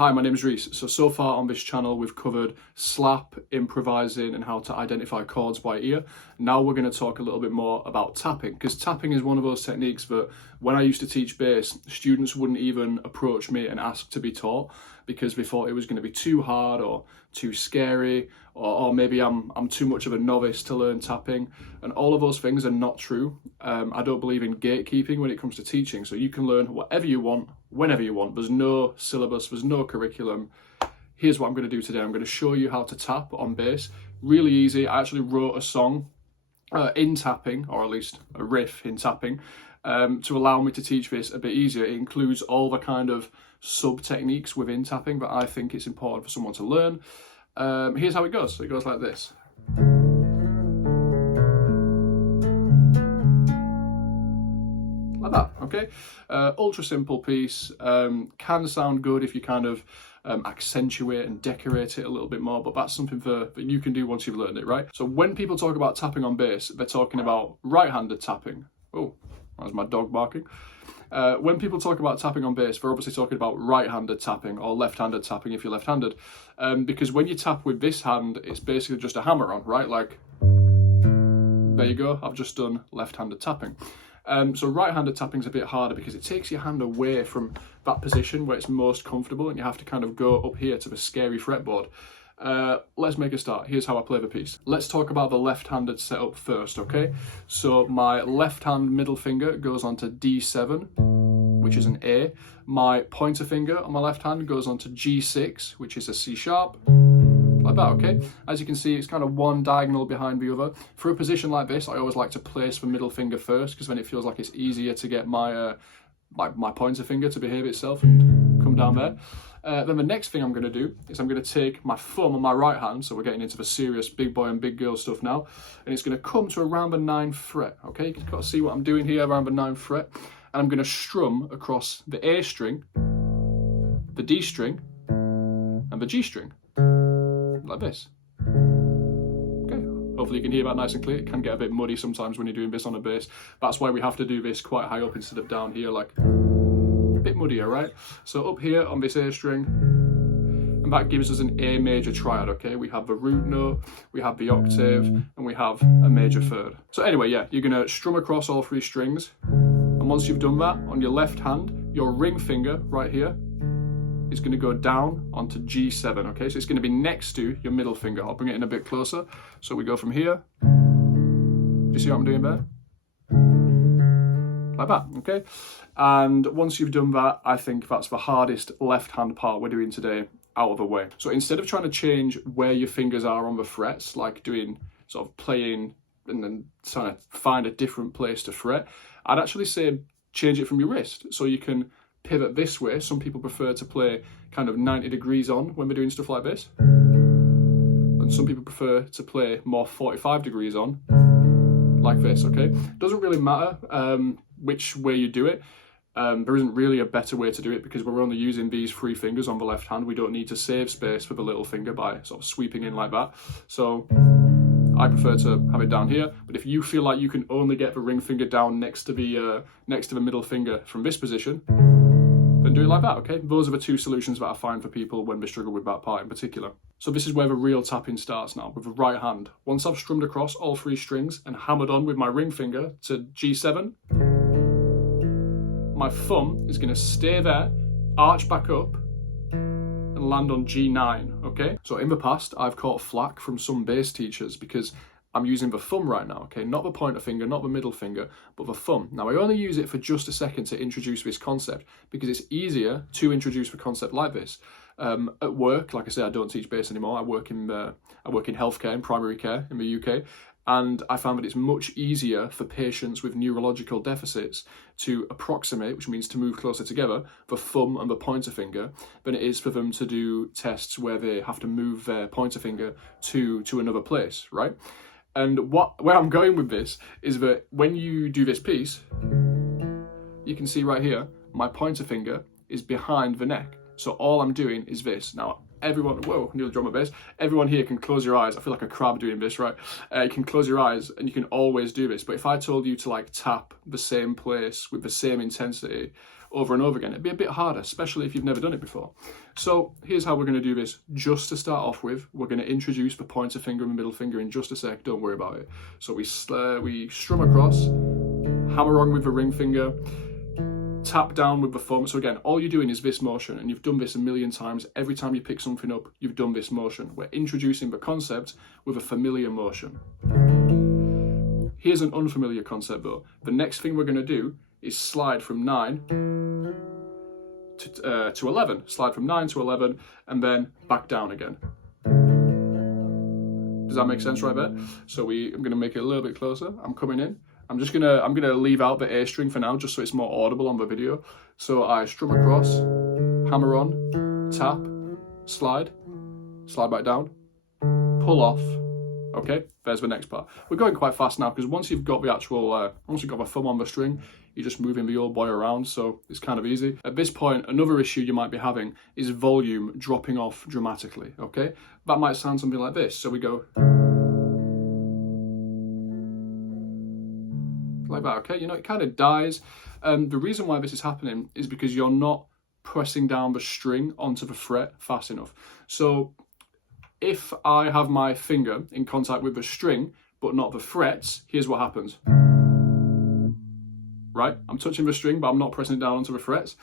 Hi, my name is Reese. So far on this channel, we've covered slap, improvising, and how to identify chords by ear. Now we're going to talk a little bit more about tapping, because tapping is one of those techniques that when I used to teach bass, students wouldn't even approach me and ask to be taught because they thought it was going to be too hard or too scary, or maybe I'm too much of a novice to learn tapping. And all of those things are not true. I don't believe in gatekeeping when it comes to teaching. So you can learn whatever you want, whenever you want. There's no syllabus, there's no curriculum. Here's what I'm going to do today. I'm going to show you how to tap on bass. Really easy. I actually wrote a song in tapping, or at least a riff in tapping, to allow me to teach this a bit easier. It includes all the kind of sub techniques within tapping that I think it's important for someone to learn. Here's how it goes. So it goes like this. Like that, okay? Ultra simple piece. Can sound good if you kind of accentuate and decorate it a little bit more, but that's something that you can do once you've learned it, right? So when people talk about tapping on bass, they're talking about right-handed tapping. Oh, that was my dog barking. When people talk about tapping on bass, they're obviously talking about right-handed tapping or left-handed tapping if you're left-handed. Because when you tap with this hand, it's basically just a hammer on, right? Like, there you go, I've just done left-handed tapping. So right-handed tapping is a bit harder because it takes your hand away from that position where it's most comfortable and you have to kind of go up here to the scary fretboard. Let's make a start. Here's how I play the piece. Let's talk about the left-handed setup first, okay? So my left hand middle finger goes onto D7, which is an A. My pointer finger on my left hand goes onto G6, which is a C sharp. Like that, okay? As you can see, it's kind of one diagonal behind the other. For a position like this, I always like to place the middle finger first because then it feels like it's easier to get my my pointer finger to behave itself and come down there. Then the next thing I'm going to do is I'm going to take my thumb on my right hand, so we're getting into the serious big boy and big girl stuff now, and it's going to come to around the 9th fret, okay? You've got to see what I'm doing here around the 9th fret, and I'm going to strum across the A string, the D string, and the G string, like this. Okay, hopefully you can hear that nice and clear. It can get a bit muddy sometimes when you're doing this on a bass. That's why we have to do this quite high up instead of down here, like a bit muddier, right? So up here on this A string, and that gives us an A major triad, okay? We have the root note, we have the octave, and we have a major third. So anyway, yeah, you're gonna strum across all 3 strings, and once you've done that, on your left hand, your ring finger right here is gonna go down onto G7, okay? So it's gonna be next to your middle finger. I'll bring it in a bit closer. So we go from here. Do you see what I'm doing there? Like that, okay? And once you've done that, I think that's the hardest left-hand part we're doing today out of the way. So instead of trying to change where your fingers are on the frets, like doing sort of playing and then trying to find a different place to fret, I'd actually say change it from your wrist. So you can pivot this way. Some people prefer to play kind of 90 degrees on when we're doing stuff like this. And some people prefer to play more 45 degrees on, like this, okay? Doesn't really matter which way you do it. There isn't really a better way to do it because we're only using these 3 fingers on the left hand. We don't need to save space for the little finger by sort of sweeping in like that. So I prefer to have it down here, but if you feel like you can only get the ring finger down next to the middle finger from this position, then do it like that, okay? Those are the 2 solutions that I find for people when they struggle with that part in particular. So this is where the real tapping starts now, with the right hand. Once I've strummed across all 3 strings and hammered on with my ring finger to G7, my thumb is going to stay there, arch back up, and land on G9, okay? So in the past, I've caught flack from some bass teachers because I'm using the thumb right now, okay? Not the pointer finger, not the middle finger, but the thumb. Now, I only use it for just a second to introduce this concept because it's easier to introduce the concept like this. At work, like I say, I don't teach bass anymore. I work in healthcare, in primary care in the UK. And I found that it's much easier for patients with neurological deficits to approximate, which means to move closer together, the thumb and the pointer finger, than it is for them to do tests where they have to move their pointer finger to another place, right? And where I'm going with this is that when you do this piece, you can see right here, my pointer finger is behind the neck. So all I'm doing is this. Now, everyone, whoa, nearly dropped my bass. Everyone here can close your eyes. I feel like a crab doing this, right? You can close your eyes and you can always do this. But if I told you to like tap the same place with the same intensity over and over again. It'd be a bit harder, especially if you've never done it before. So here's how we're going to do this. Just to start off with, we're going to introduce the pointer finger and middle finger in just a sec. Don't worry about it. So we strum across, hammer on with the ring finger, tap down with the thumb. So again, all you're doing is this motion, and you've done this a million times. Every time you pick something up, you've done this motion. We're introducing the concept with a familiar motion. Here's an unfamiliar concept though. The next thing we're going to do is slide from 9 to 11. Slide from 9 to 11 and then back down again. Does that make sense right there? So I'm going to make it a little bit closer. I'm coming in. I'm gonna leave out the A string for now, just so it's more audible on the video. So I strum across, hammer on, tap, slide back down, pull off. Okay, there's the next part. We're going quite fast now because once you've got the actual, once you've got the thumb on the string, you're just moving the old boy around, so it's kind of easy. At this point, another issue you might be having is volume dropping off dramatically. Okay, that might sound something like this. So we go like that, okay? You know, it kind of dies. The reason why this is happening is because you're not pressing down the string onto the fret fast enough. So if I have my finger in contact with the string, but not the frets, here's what happens. Right? I'm touching the string, but I'm not pressing it down onto the frets.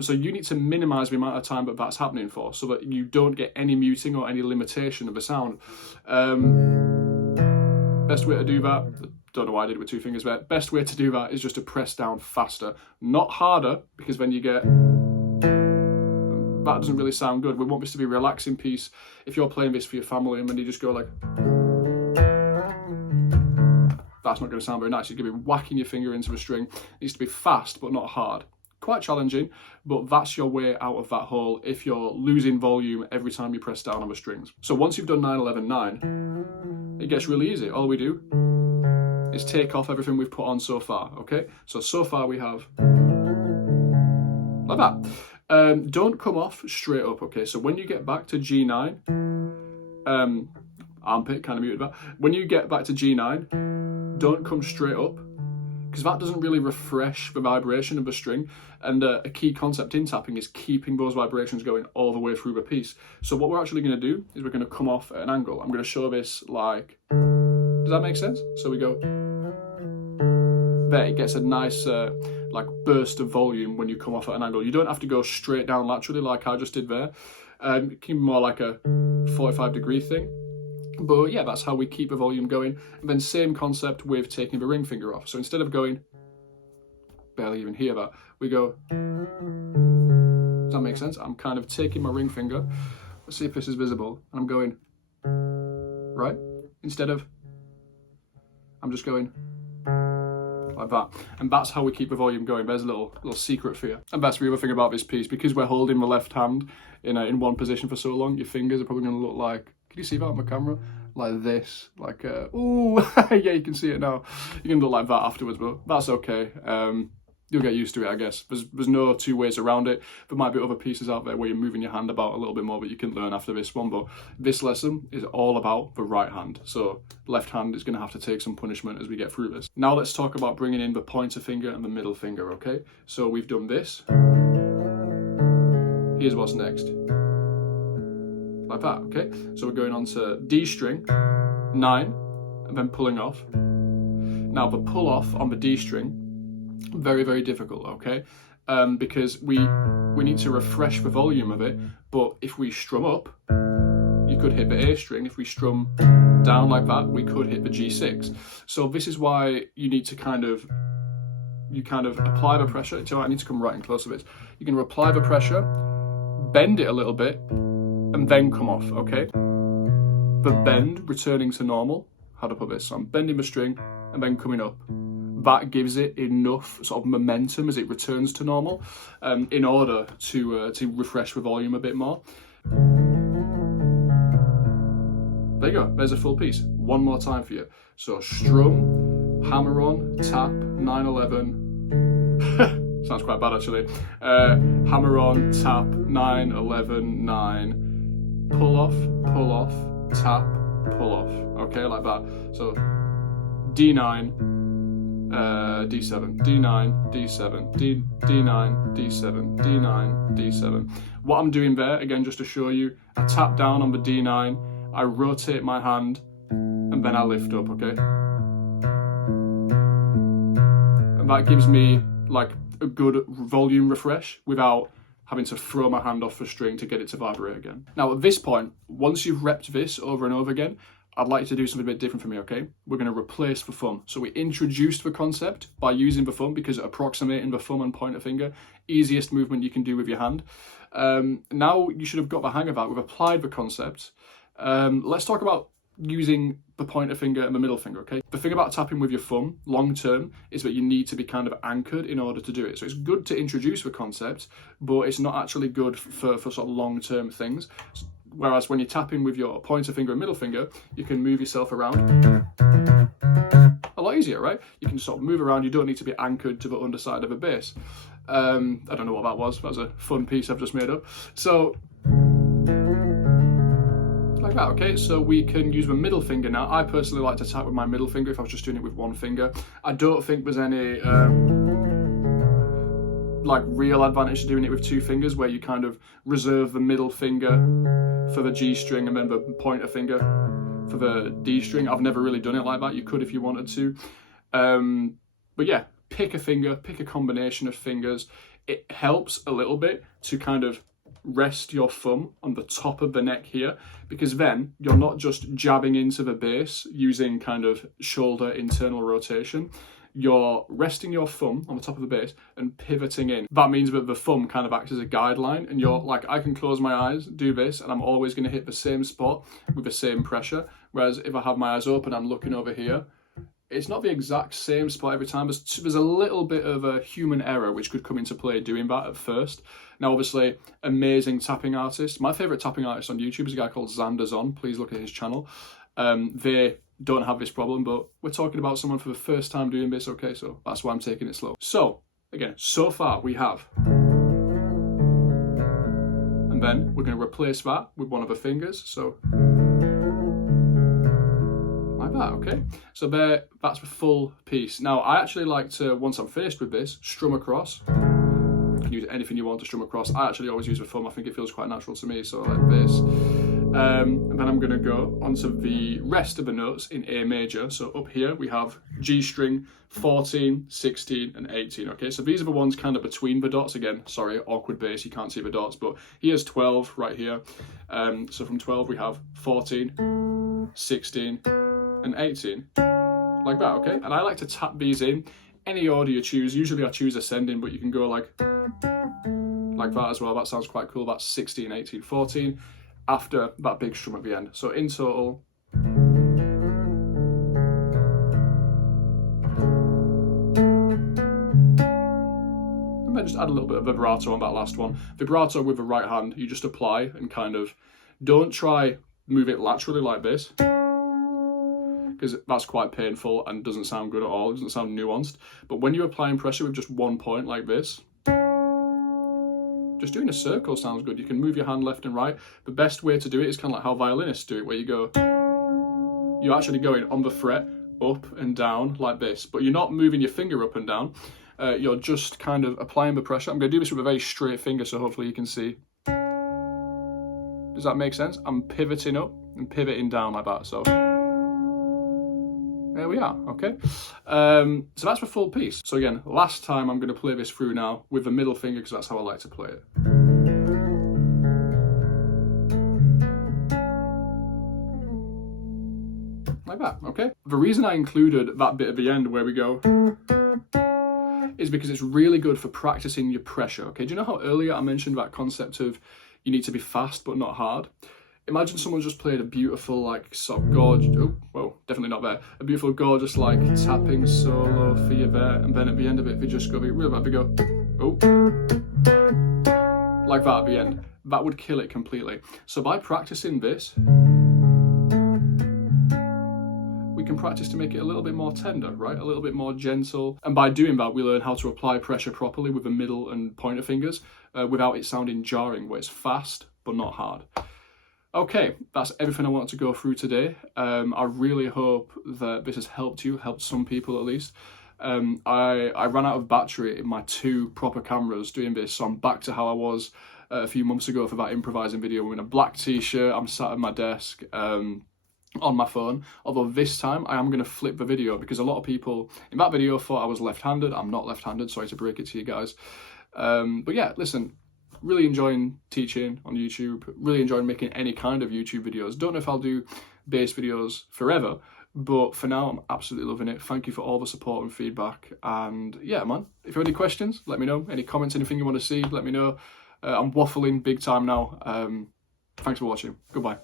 So you need to minimize the amount of time that that's happening for, so that you don't get any muting or any limitation of the sound. Best way to do that, don't know why I did it with two fingers there. Best way to do that is just to press down faster, not harder, because then you get, that doesn't really sound good. We want this to be a relaxing piece. If you're playing this for your family and then you just go like, that's not going to sound very nice. You're going to be whacking your finger into the string. It needs to be fast, but not hard. Quite challenging, but that's your way out of that hole if you're losing volume every time you press down on the strings. So once you've done 9, 11, 9, it gets really easy. All we do is take off everything we've put on so far, okay? So far we have like that. Don't come off straight up, okay? So when you get back to G9, armpit, kind of muted that. When you get back to G9, don't come straight up, because that doesn't really refresh the vibration of the string. And a key concept in tapping is keeping those vibrations going all the way through the piece. So what we're actually going to do is we're going to come off at an angle. I'm going to show this like, does that make sense? So we go, there, it gets a nice like burst of volume when you come off at an angle. You don't have to go straight down laterally like I just did there. It can be more like a 45-degree thing. But yeah, that's how we keep the volume going. And then same concept with taking the ring finger off. So instead of going, barely even hear that, we go, does that make sense? I'm kind of taking my ring finger, let's see if this is visible, and I'm going, right? Instead of, I'm just going like that. And that's how we keep the volume going. There's a little secret for you. And that's the other thing about this piece, because we're holding the left hand in one position for so long, your fingers are probably going to look like, can you see that on the camera? Like this, like, ooh, yeah, you can see it now. You can look like that afterwards, but that's okay. You'll get used to it, I guess. There's no two ways around it. There might be other pieces out there where you're moving your hand about a little bit more, but you can learn after this one. But this lesson is all about the right hand. So left hand is going to have to take some punishment as we get through this. Now let's talk about bringing in the pointer finger and the middle finger, okay? So we've done this. Here's what's next. Like that, okay? So we're going on to D string, 9, and then pulling off. Now the pull off on the D string, very, very difficult, okay? Because we need to refresh the volume of it, but if we strum up, you could hit the A string. If we strum down like that, we could hit the G6. So this is why you need to kind of apply the pressure. So I need to come right in close of it. You can apply the pressure, bend it a little bit, and then come off, okay? The bend returning to normal. How to put this? So I'm bending the string and then coming up. That gives it enough sort of momentum as it returns to normal in order to refresh the volume a bit more. There you go, there's a full piece. One more time for you. So strum, hammer on, tap, 9, 11. Sounds quite bad actually. Hammer on, tap, 9, 11, 9. Pull off, tap, pull off. Okay, like that. So D9, D7, D9, D7, D9, D7, D9, D7. What I'm doing there, again, just to show you, I tap down on the D9, I rotate my hand, and then I lift up, okay? And that gives me like a good volume refresh without having to throw my hand off the string to get it to vibrate again. Now at this point, once you've repped this over and over again, I'd like you to do something a bit different for me, okay? We're going to replace the thumb. So we introduced the concept by using the thumb because approximating the thumb and pointer finger, easiest movement you can do with your hand. Now you should have got the hang of that. We've applied the concept. Let's talk about using the pointer finger and the middle finger, okay? The thing about tapping with your thumb, long term, is that you need to be kind of anchored in order to do it. So it's good to introduce the concept, but it's not actually good for sort of long term things. Whereas when you're tapping with your pointer finger and middle finger, you can move yourself around a lot easier, right? You can sort of move around, you don't need to be anchored to the underside of a bass. I don't know what that was. That was a fun piece I've just made up. So, like that, okay? So we can use the middle finger now. I personally like to tap with my middle finger if I was just doing it with one finger. I don't think there's any like real advantage to doing it with two fingers where you kind of reserve the middle finger for the G string and then the pointer finger for the D string. I've never really done it like that. You could if you wanted to. But yeah, pick a finger, pick a combination of fingers. It helps a little bit to kind of rest your thumb on the top of the neck here, because then you're not just jabbing into the bass using kind of shoulder internal rotation. You're resting your thumb on the top of the bass and pivoting in. That means that the thumb kind of acts as a guideline, and you're like, I can close my eyes, do this, and I'm always going to hit the same spot with the same pressure. Whereas if I have my eyes open, I'm looking over here, it's not the exact same spot every time. There's a little bit of a human error which could come into play doing that at first. Now, obviously, amazing tapping artist. My favourite tapping artist on YouTube is a guy called Xander's On. Please look at his channel. They don't have this problem, but we're talking about someone for the first time doing this, okay? So that's why I'm taking it slow. So, again, so far we have. And then we're going to replace that with one of the fingers. So, like that, okay? So there, that's the full piece. Now, I actually like to, once I'm finished with this, strum across. You can use anything you want to strum across. I actually always use the thumb. I think it feels quite natural to me, so I like this. And then I'm going to go onto the rest of the notes in A major. So up here we have G string, 14, 16 and 18. Okay, so these are the ones kind of between the dots. Again, sorry, awkward bass, you can't see the dots, but here's 12 right here. So from 12 we have 14, 16 and 18. Like that, okay? And I like to tap these in any order you choose. Usually I choose ascending, but you can go like that as well. That sounds quite cool. That's 16, 18, 14. After that big strum at the end. So in total, and then just add a little bit of vibrato on that last one. Vibrato with the right hand, you just apply and kind of, don't try move it laterally like this, because that's quite painful and doesn't sound good at all. It doesn't sound nuanced. But when you're applying pressure with just one point like this, just doing a circle sounds good. You can move your hand left and right. The best way to do it is kind of like how violinists do it, where you go, you're actually going on the fret, up and down like this, but you're not moving your finger up and down. You're just kind of applying the pressure. I'm going to do this with a very straight finger, so hopefully you can see. Does that make sense? I'm pivoting up and pivoting down like that, so. There we are, okay? So that's the full piece. So again, last time I'm going to play this through now with the middle finger, because that's how I like to play it. Like that, okay? The reason I included that bit at the end where we go is because it's really good for practicing your pressure, okay? Do you know how earlier I mentioned that concept of you need to be fast but not hard? Imagine someone just played a beautiful, like, sort of gorgeous, oh, well, definitely not there, a beautiful, gorgeous, like, tapping solo for you there, and then at the end of it, they just go, real bad, they go, oh, like that at the end. That would kill it completely. So by practicing this, we can practice to make it a little bit more tender, right? A little bit more gentle. And by doing that, we learn how to apply pressure properly with the middle and pointer fingers without it sounding jarring, where it's fast, but not hard. Okay, that's everything I wanted to go through today. I really hope that this has helped you, helped some people at least. I ran out of battery in my 2 proper cameras doing this, so I'm back to how I was a few months ago for that improvising video. I'm in a black t-shirt, I'm sat at my desk on my phone, although this time I am going to flip the video because a lot of people in that video thought I was left-handed. I'm not left-handed, sorry to break it to you guys. But yeah, listen, really enjoying teaching on YouTube, really enjoying making any kind of YouTube videos. Don't know if I'll do bass videos forever, but for now I'm absolutely loving it. Thank you for all the support and feedback, and yeah man, if you have any questions, let me know. Any comments, anything you want to see, let me know. I'm waffling big time now. Thanks for watching. Goodbye.